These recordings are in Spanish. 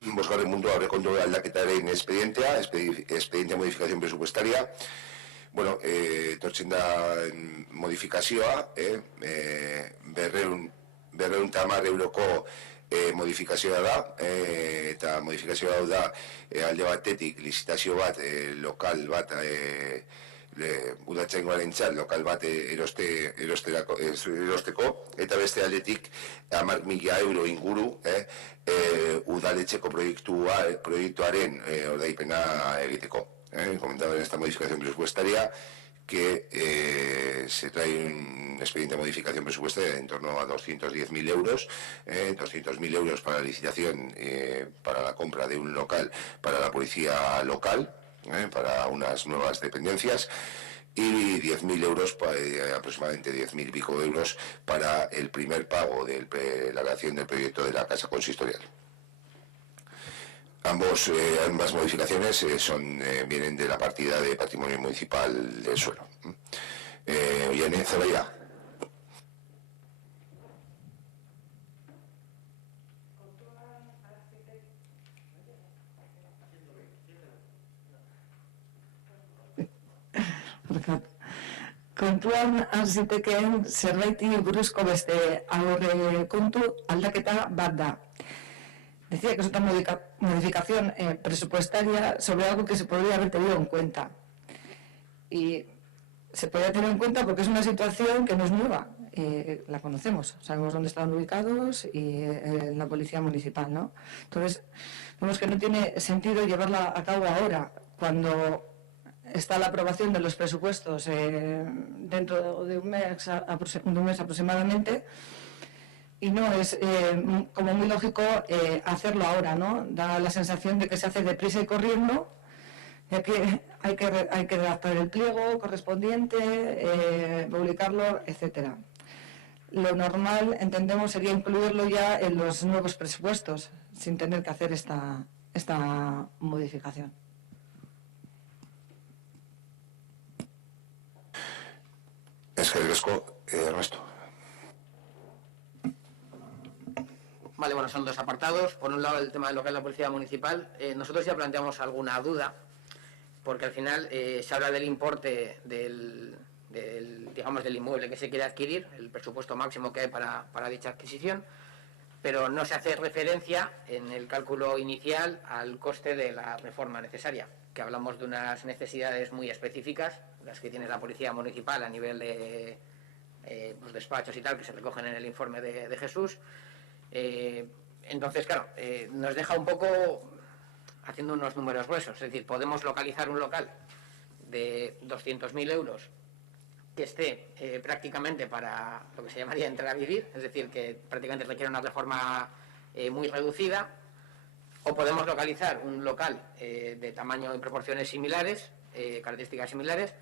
bosgarren mundu aurrekontu aldaketaren expediente modifikazio presupuestaria. Bueno, etortzen da modifikazioa, 210 euroko modifikazioa da, eta modifikazioa hau da alde batetik lizitazio bat, lokal bat, udatzaingoarentzat lokal bat erosteko, eta beste aldetik 10.000 euro inguru udaletxeko proiektuaren ordaipena egiteko. Comentaba en esta modificación presupuestaria que se trae un expediente de modificación presupuestaria en torno a 210.000 euros, 200.000 euros para la licitación para la compra de un local para la policía local, para unas nuevas dependencias, y 10.000 euros, aproximadamente 10.000 y pico euros, para el primer pago de la creación del proyecto de la Casa Consistorial. Ambas modificaciones vienen de la partida de patrimonio municipal del suelo. Oiane, Zelaya. Kontuan zitekeen zerbaiti buruzko beste aurrekontu aldaketa bat da. Decía que es otra modificación presupuestaria sobre algo que se podría haber tenido en cuenta. Y se podría tener en cuenta porque es una situación que no es nueva. La conocemos, sabemos dónde están ubicados y la policía municipal, ¿no? Entonces, vemos que no tiene sentido llevarla a cabo ahora, cuando está la aprobación de los presupuestos dentro de un mes aproximadamente. Y no es como muy lógico hacerlo ahora, ¿no? Da la sensación de que se hace deprisa y corriendo, ya que hay que redactar el pliego correspondiente, publicarlo, etcétera. Lo normal, entendemos, sería incluirlo ya en los nuevos presupuestos, sin tener que hacer esta modificación. Eskerrik asko, Ernesto. Vale, bueno, son dos apartados. Por un lado, el tema de lo que es la policía municipal. Nosotros ya planteamos alguna duda, porque al final se habla del importe del inmueble que se quiere adquirir, el presupuesto máximo que hay para dicha adquisición, pero no se hace referencia en el cálculo inicial al coste de la reforma necesaria, que hablamos de unas necesidades muy específicas, las que tiene la policía municipal a nivel de los despachos y tal, que se recogen en el informe de Jesús. Entonces, claro, nos deja un poco haciendo unos números gruesos. Es decir, podemos localizar un local de 200.000 euros que esté prácticamente para lo que se llamaría entrar a vivir, es decir, que prácticamente requiere una reforma muy reducida, o podemos localizar un local de tamaño y proporciones similares, características similares,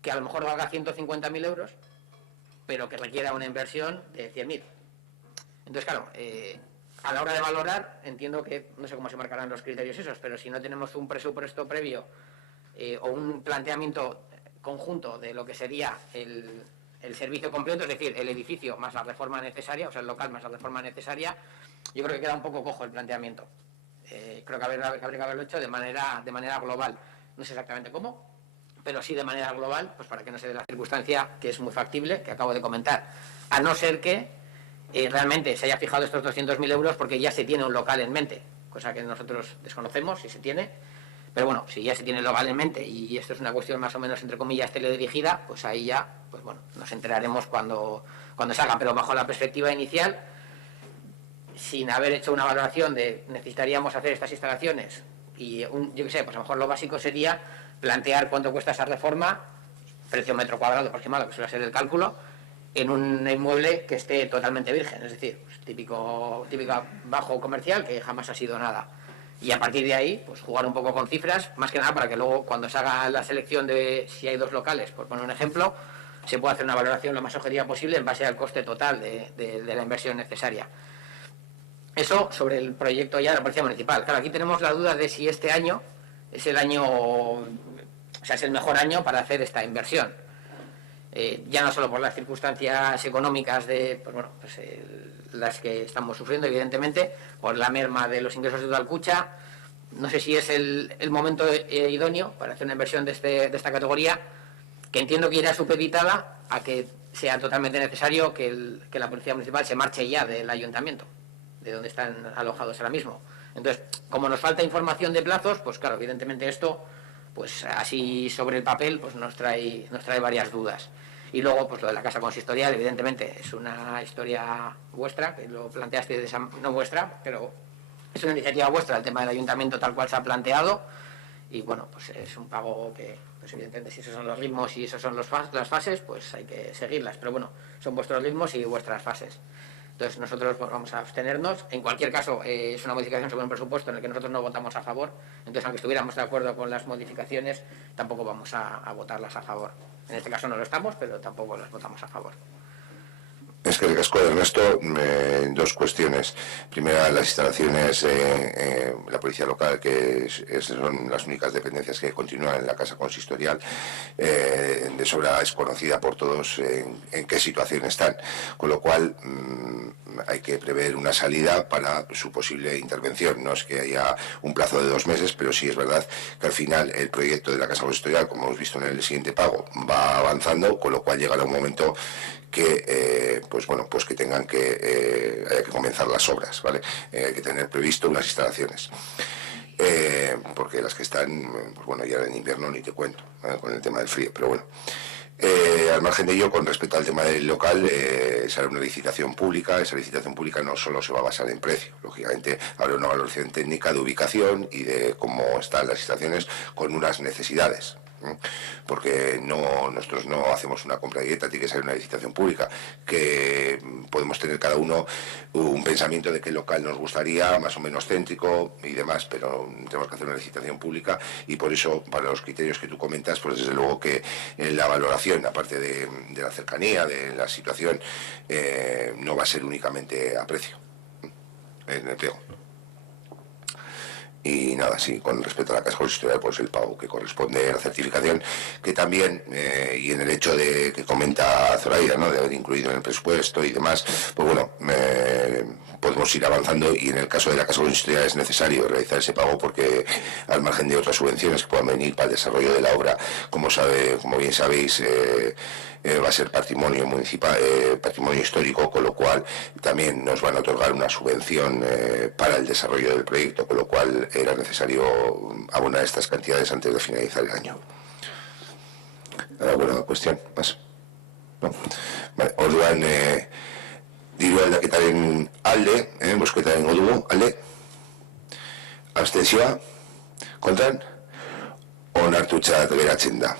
que a lo mejor valga 150.000 euros, pero que requiera una inversión de 100.000. Entonces, claro, a la hora de valorar, entiendo que, no sé cómo se marcarán los criterios esos, pero si no tenemos un presupuesto previo o un planteamiento conjunto de lo que sería el servicio completo, es decir, el edificio más la reforma necesaria, o sea, el local más la reforma necesaria, yo creo que queda un poco cojo el planteamiento. Creo que habría que haberlo hecho de manera global. No sé exactamente cómo, pero sí de manera global, pues para que no se dé la circunstancia que es muy factible, que acabo de comentar, a no ser que realmente se haya fijado estos 200.000 euros porque ya se tiene un local en mente, cosa que nosotros desconocemos si se tiene, pero bueno, si ya se tiene el local en mente y esto es una cuestión más o menos, entre comillas, teledirigida, pues ahí ya, pues bueno, nos enteraremos cuando salga, pero bajo la perspectiva inicial, sin haber hecho una valoración de necesitaríamos hacer estas instalaciones y yo qué sé, pues a lo mejor lo básico sería plantear cuánto cuesta esa reforma, precio metro cuadrado aproximado, que suele ser el cálculo, en un inmueble que esté totalmente virgen, es decir, pues típico bajo comercial que jamás ha sido nada. Y a partir de ahí, pues jugar un poco con cifras, más que nada para que luego cuando se haga la selección de si hay dos locales, por poner un ejemplo, se pueda hacer una valoración lo más objetiva posible en base al coste total de la inversión necesaria. Eso sobre el proyecto ya de la Policía Municipal. Claro, aquí tenemos la duda de si este año es el año, o sea, es el mejor año para hacer esta inversión. ya no solo por las circunstancias económicas de las que estamos sufriendo, evidentemente, por la merma de los ingresos de Udalkutxa. No sé si es el momento idóneo para hacer una inversión de esta categoría, que entiendo que irá supeditada a que sea totalmente necesario que la Policía Municipal se marche ya del ayuntamiento, de donde están alojados ahora mismo. Entonces, como nos falta información de plazos, pues claro, evidentemente esto, pues así sobre el papel, pues nos trae varias dudas. Y luego, pues lo de la casa consistorial, evidentemente, es una historia vuestra, que lo planteaste, no vuestra, pero es una iniciativa vuestra, el tema del ayuntamiento tal cual se ha planteado, y bueno, pues es un pago que, pues evidentemente, si esos son los ritmos y esos son las fases, pues hay que seguirlas, pero bueno, son vuestros ritmos y vuestras fases. Entonces nosotros pues, vamos a abstenernos. En cualquier caso, es una modificación sobre un presupuesto en el que nosotros no votamos a favor, entonces aunque estuviéramos de acuerdo con las modificaciones, tampoco vamos a votarlas a favor. En este caso no lo estamos, pero tampoco las votamos a favor. Es que el casco de Ernesto, dos cuestiones. Primera, las instalaciones, la policía local, que son las únicas dependencias que continúan en la casa consistorial, de sobra es conocida por todos en qué situación están, con lo cual hay que prever una salida para su posible intervención. No es que haya un plazo de 2 meses, pero sí es verdad que al final el proyecto de la casa consistorial, como hemos visto en el siguiente pago, va avanzando, con lo cual llegará un momento que pues que tengan que haya que comenzar las obras, ¿vale? Hay que tener previsto unas instalaciones, porque las que están, pues bueno, ya en invierno ni te cuento, con el tema del frío, pero bueno. Al margen de ello, con respecto al tema del local, será una licitación pública. Esa licitación pública no solo se va a basar en precio, lógicamente habrá una valoración técnica de ubicación y de cómo están las instalaciones con unas necesidades, porque nosotros no hacemos una compra directa, tiene que ser una licitación pública, que podemos tener cada uno un pensamiento de qué local nos gustaría, más o menos céntrico y demás, pero tenemos que hacer una licitación pública, y por eso, para los criterios que tú comentas, pues desde luego que la valoración, aparte de la cercanía, de la situación, no va a ser únicamente a precio en el pliego. Y nada, sí, con respecto a la casa consistorial, pues el pago que corresponde a la certificación, que también, y en el hecho de que comenta Zoraida, ¿no?, de haber incluido en el presupuesto y demás, pues bueno, podemos ir avanzando, y en el caso de la casa consistorial es necesario realizar ese pago porque, al margen de otras subvenciones que puedan venir para el desarrollo de la obra, como bien sabéis, va a ser patrimonio municipal, patrimonio histórico, con lo cual también nos van a otorgar una subvención para el desarrollo del proyecto, con lo cual era necesario abonar estas cantidades antes de finalizar el año. ¿Alguna cuestión más? ¿No? Vale, orduan diru aldaketaren alde, bozketaren dugu, alde, abstentzioa, kontran, onartutzat geratzen da.